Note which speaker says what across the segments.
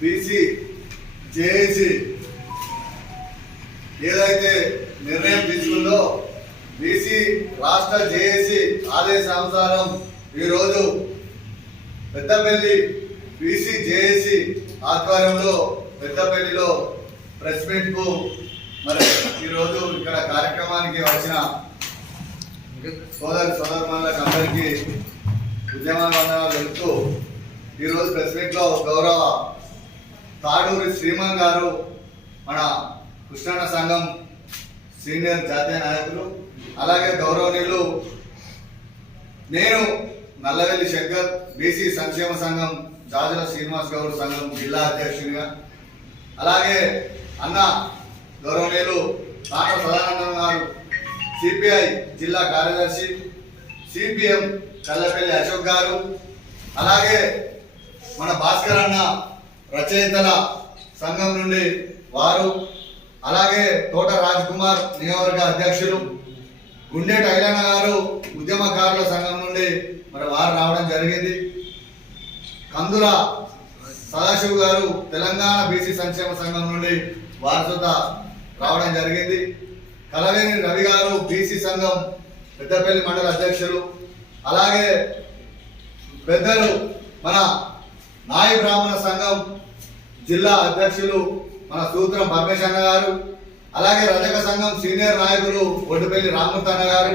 Speaker 1: BC JAC ఏదైతే నిర్ణయం తీసుకుందో BC రాష్ట్ర జేఏసీ ఆదేశానుసారం ఈరోజు పెద్దపల్లి బీసీ జేఏసీ ఆధ్వర్యంలో పెద్దపల్లిలో ప్రెస్ మీట్కు మరి ఈరోజు ఇక్కడ కార్యక్రమానికి వచ్చిన సోదరు సోదరులకు అందరికీ ఉద్యమాల వందనాలు వెళుతూ ఈరోజు ప్రెస్ గౌరవ తాడూరి శ్రీమన్ గారు మన కృష్ణ సంఘం సీనియర్ జాతీయ నాయకులు అలాగే గౌరవనీయులు నేను నల్లవెల్లి శంకర్ బీసీ సంక్షేమ సంఘం జాజుల శ్రీనివాస్ గౌడ్ సంఘం జిల్లా అధ్యక్షునిగా అలాగే అన్న గౌరవనీయులు తాట సదానందం గారు సిపిఐ జిల్లా కార్యదర్శి సిపిఎం కల్లపల్లి అశోక్ గారు అలాగే మన భాస్కర్ అన్న రచయితల సంఘం నుండి వారు అలాగే తోట రాజ్ కుమార్ నియోజకవర్గ అధ్యక్షులు గుండె ఐలన్న గారు ఉద్యమకారుల సంఘం నుండి మరి వారు రావడం జరిగింది. కందుల సదాశివ్ గారు తెలంగాణ బీసీ సంక్షేమ సంఘం నుండి వారి చొద్ద రావడం జరిగింది. కలవేని రవి గారు బీసీ సంఘం పెద్దపల్లి మండల అధ్యక్షులు అలాగే పెద్దలు మన నాయ బ్రాహ్మణ సంఘం జిల్లా అధ్యక్షులు మన సూత్రం పరమేశ్ అన్న గారు అలాగే రజక సంఘం సీనియర్ నాయకులు ఒడ్డుపల్లి రామూర్తి అన్న గారు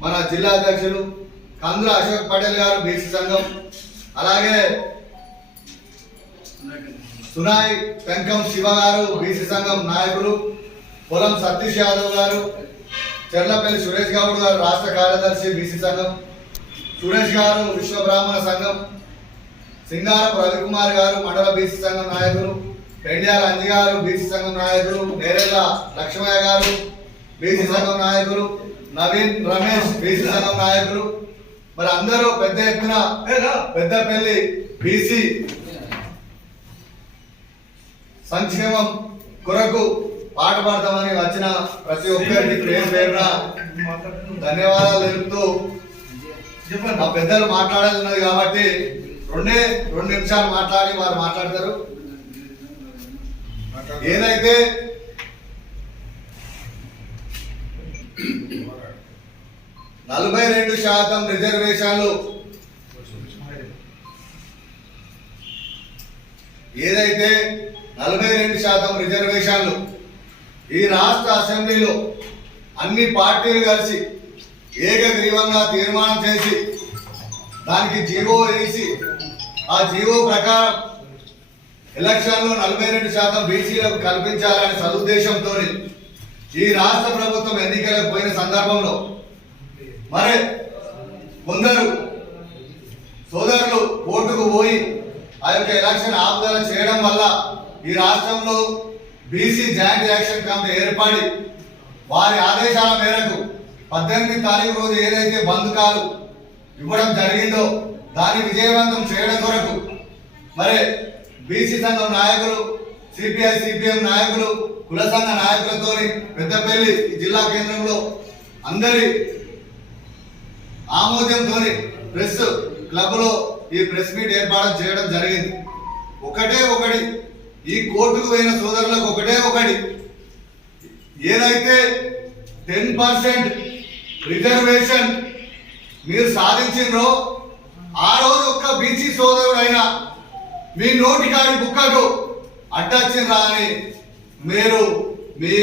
Speaker 1: మన జిల్లా అధ్యక్షులు కందుల అశోక్ పటేల్ గారు బీసీ సంఘం అలాగే సునాయ్ వెంకం శివ గారు బీసీ సంఘం నాయకులు పొలం సతీష్ యాదవ్ గారు చెర్లపల్లి సురేష్ గౌడ్ గారు రాష్ట్ర కార్యదర్శి బీసీ సంఘం సురేష్ గారు విశ్వ బ్రాహ్మణ సంఘం సింగారపు రవికుమార్ గారు మండల బీసీ సంఘం నాయకులు పెండ్యాల అంజి గారు బీసీ సంఘం నాయకులు నేరెళ్ళ లక్ష్మయ్య గారు బీసీ సంఘం నాయకులు నవీన్ రమేష్ బీసీ సంఘం నాయకులు. మరి అందరూ పెద్ద ఎత్తున పెద్దపల్లి బీసీ సంక్షేమం కొరకు పాట పాడతామని వచ్చిన ప్రతి ఒక్కరికి పేరు పేరున ధన్యవాదాలు తెలుపుతూ మా పెద్దలు మాట్లాడేది ఉన్నది కాబట్టి రెండే రెండు నిమిషాలు మాట్లాడి వారు మాట్లాడతారు. ఏదైతే నలభై రెండు శాతం రిజర్వేషన్లు ఏదైతే నలభై రెండు శాతం రిజర్వేషన్లు. ఈ రాష్ట్ర అసెంబ్లీలో అన్ని పార్టీలు కలిసి ఏకగ్రీవంగా తీర్మానం చేసి దానికి జీవో వేసి ఆ జీవో ప్రకారం ఎలక్షన్లో నలభై రెండు శాతం బీసీలకు కల్పించాలనే సదుద్దేశంతో ఈ రాష్ట్ర ప్రభుత్వం ఎన్నికలకు పోయిన సందర్భంలో మరి కొందరు సోదరులు కోర్టుకు పోయి ఆ యొక్క ఎలక్షన్ ఆపుదల చేయడం వల్ల ఈ రాష్ట్రంలో బీసీ జాయింట్ యాక్షన్ కమిటీ ఏర్పడి వారి ఆదేశాల మేరకు పద్దెనిమిది తారీఖు రోజు ఏదైతే బంధకాలు ఇవ్వడం జరిగిందో దాన్ని విజయవంతం చేయడం కొరకు మరి బీసీ సంఘం నాయకులు సిపిఐ సిపిఎం నాయకులు కుల సంఘ నాయకులతో పెద్దపల్లి జిల్లా కేంద్రంలో అందరి ఆమోదంతో ప్రెస్ క్లబ్లో ఈ ప్రెస్ మీట్ ఏర్పాటు చేయడం జరిగింది. ఒకటే ఒకటి ఈ కోర్టుకు పోయిన సోదరులకు ఒకటే ఒకటి. ఏదైతే టెన్ పర్సెంట్ రిజర్వేషన్ మీరు సాధించిండ్రో ఆ రోజు ఒక్క బీసీ సోదరుడైనా మీ నోటికాడి బుక్కకు అడ్డొచ్చిండ్రా అని మీరు మీ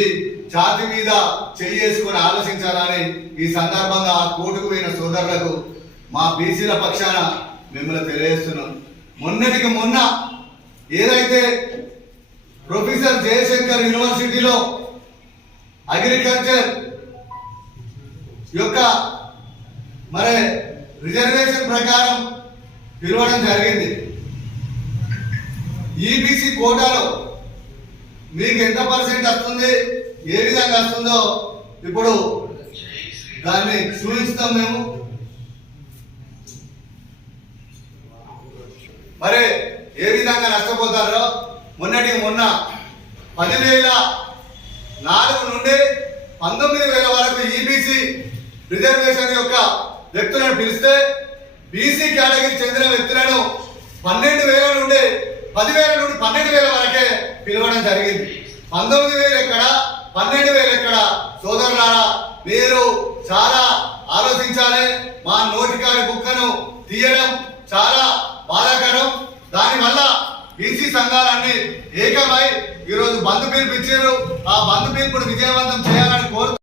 Speaker 1: ఛాతి మీద చేసుకుని ఆలోచించాలని ఈ సందర్భంగా ఆ కోర్టుకు పోయిన సోదరులకు మా బీసీల పక్షాన మిమ్మల్ని తెలియజేస్తున్నాం. మొన్నటికి మొన్న ఏదైతే ప్రొఫెసర్ జయశంకర్ యూనివర్సిటీలో అగ్రికల్చర్ యొక్క మరి రిజర్వేషన్ ప్రకారం పిలవడం జరిగింది. ఈబీసీ కోటాలో మీకు ఎంత పర్సెంట్ వస్తుంది? ఏ విధంగా వస్తుందో ఇప్పుడు దాన్ని చూపిస్తాం మేము. మరి ఏ విధంగా నష్టపోతారో మొన్నటి మొన్న పదివేల నాలుగు నుండి పంతొమ్మిది వేల వరకు ఈబీసీ రిజర్వేషన్ యొక్క వ్యక్తులను పిలిస్తే బీసీ కేటగిరీ చెందిన వ్యక్తులను పన్నెండు వేల నుండి పదివేల నుండి పన్నెండు వేల వరకే పిలవడం జరిగింది. పంతొమ్మిది వేలు ఎక్కడ? పన్నెండు వేలు ఎక్కడ? సోదరులారా మీరు చాలా ఆలోచించాలి. మా నోటికాడి బుక్కను తీయడం చాలా సంఘాలన్నీ ఏకమై ఈరోజు బంధు పిలుపు ఇచ్చారు. ఆ బంధు పిలుపును విజయవంతం చేయాలని కోరుతూ